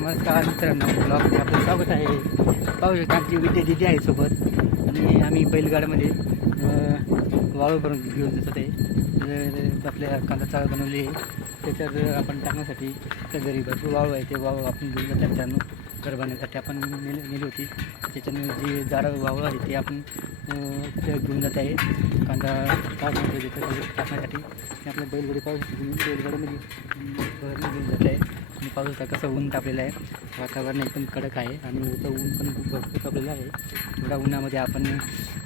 नमस्कार मित्रांनो ब्लॉग आपलं स्वागत आहे. पाहू शकता आमची विद्या दिदी आहे सोबत. आणि आम्ही बैलगाड्यामध्ये वाळू भरून घेऊन जात आहे. आपल्या कांदा चाळ बनवली आहे त्याच्यात आपण टाकण्यासाठी त्या घरी भरपूर वाळू आहे ते वाळू आपण घेऊन जातात मित्रांनो. घर बांधण्यासाठी आपण नेली नेली होती. त्याच्यानं जी जाडं वाळू आहे ते आपण घेऊन जात आहे. कांदा चाळ टाकण्यासाठी. आपल्या बैलगाडी पाहू शकतो बैलगाडीमध्ये भरून घेऊन जात आहे. आणि पाहू शकता कसं ऊन तापलेलं आहे. वातावरण एकदम कडक आहे आणि होतं ऊन पण खूप भरपूर तापलेलं आहे. एवढ्या उन्हामध्ये आपण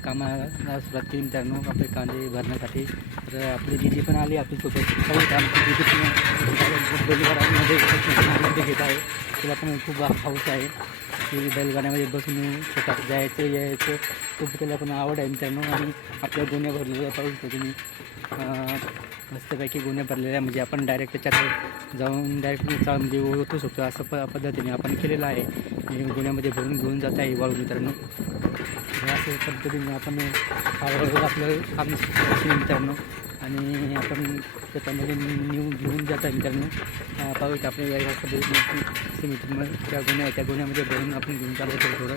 कामाला सुरुवात केली मित्रांनो आपले कांदे भरण्यासाठी. तर आपली दिदी पण आली आपल्यासोबत. सोबत शकता बैलगाड्यामध्ये घेत आहे. तिला पण खूप हाऊस आहे. की बैलगाड्यामध्ये बसून शेतात जायचं यायचं. खूप त्याला पण आवड आहे मित्रांनो. आणि आपल्या गुन्हे भरलेल्या पाहू शकतो तुम्ही. मस्तपैकी गुन्हे भरलेल्या म्हणजे आपण डायरेक्ट त्याच्यात जाऊन डायरेक्ट चाळ म्हणजे ओळखू शकतो. असं प पद्धतीने आपण केलेलं आहे. आणि गुन्ह्यामध्ये भरून घेऊन जात आहे वाळू मित्रांनो. अशा पद्धतीने आपण आपलं काम मित्रांनो. आणि आपण त्याच्यामध्ये नेऊन घेऊन जाता आहे मित्रांनो पाहू की आपल्या या पद्धतीने सिमेंट त्या गुन्ह्या त्या गुन्ह्यामध्ये भरून आपण घेऊन चालायचं थोडं.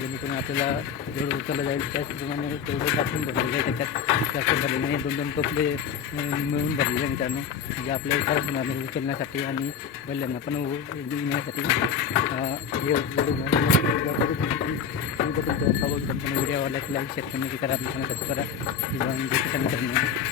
जेणेकरून आपल्याला जेवढं उचललं जाईल त्याचप्रमाणे तेवढं टाकून भरलेलं आहे त्याच्यात जास्त भरलेलं नाही. दोन दोन टोपले मिळून भरलेले आहे मित्रांनो. म्हणजे जे आपल्याला खरंच होणार नाही उचलण्यासाठी आणि बैलांना पण उ- नेण्यासाठी अं, हे व्हिडिओ आवडला लाईक शेअर करा. आपल्या सबस्क्राईब करा. मित्रांनो